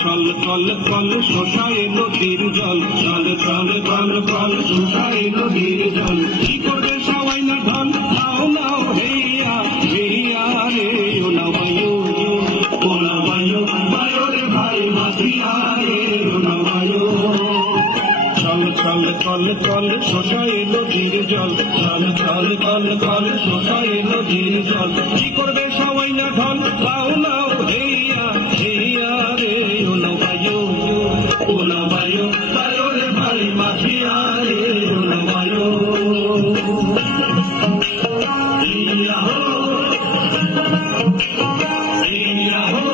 ছল call call শোষায় নদীর জল, ছল ছল কল কল শোষায় নদীর জল। কি করবে সবাই না ঢল, নাও নাও হেইয়া হেইয়া রে ও নাও বায়ু, ও নাও বায়ু বায়ু রে ভাই মাঝিয়া রে ও নাও বায়ু। ছল ছল কল কল শোষায় নদীর জল, ছল ছল কল কল শোষায় নদীর জল। কি করবে সবাই না ঢল, নাও নাও হেইয়া হেইয়া রে ও নাও বায়ু, ও নাও বায়ু বায়ু রে ভাই মাঝিয়া রে ও নাও বায়ু। ইয়াহো ইয়াহো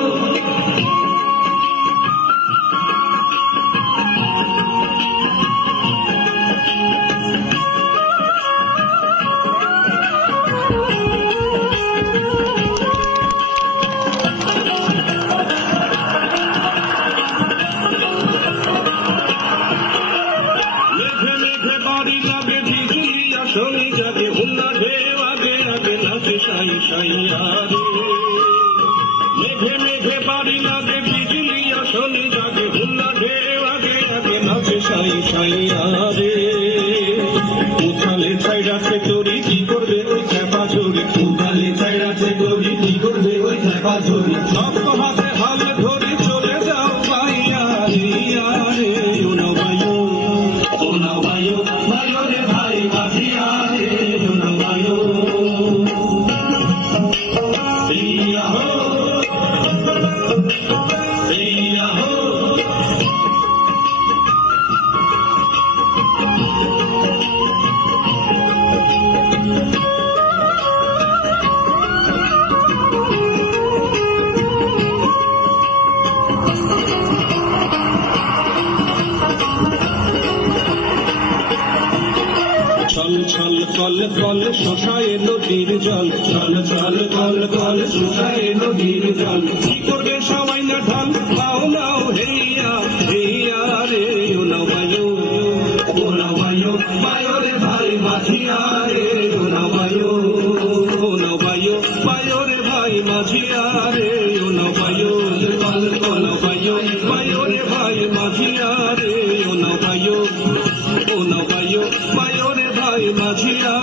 বাড়ি লাগে বিজুলি আসলে জাগে, হুল্লা ঢেউ আগে আগে নাচে সাই সাইয়া রে। মেঘে মেঘে বাড়ি লাগে বিজুলি আসলে জাগে, হুল্লা ঢেউ আগে আগে নাচে সাই সাইয়া রে। উথালে ছাইড়াছে তরি কি করবে ওই চাপা ঝুড়ি, উথালে ছাইড়াছে তরি কি করবে ওই চাপা ঝুড়ি। সব হাতে হাল ধরে চলে যাও পাইয়া রিয়া রে ও নাও বায়ু, ও নাও বায়ু বায়ু রে ভাই মাঝিয়া রে ও নাও বায়ু। ইয়াহো ইয়াহো ছল ছল কল কল শোষায় নদীর জল, ছল ছল কল কল শোষায় নদীর জল। কি করবে সবাই না ঢল, নাও নাও হেইয়া হেইয়া রে ও নাও বায়ু, ও নাও বায়ু বায়ু রে ভাই মাঝিয়া রে ও নাও বায়ু, ও নাও বায়ু বায়ু রে ভাই মাঝিয়া রে ও নাও বায়ু। ও নাও বায়ু বায়ু রে ভাই মাঝিয়া রে ও নাও বায়ু, ও নাও বায়ু বায়ু রে ভাই মাঝিয়া।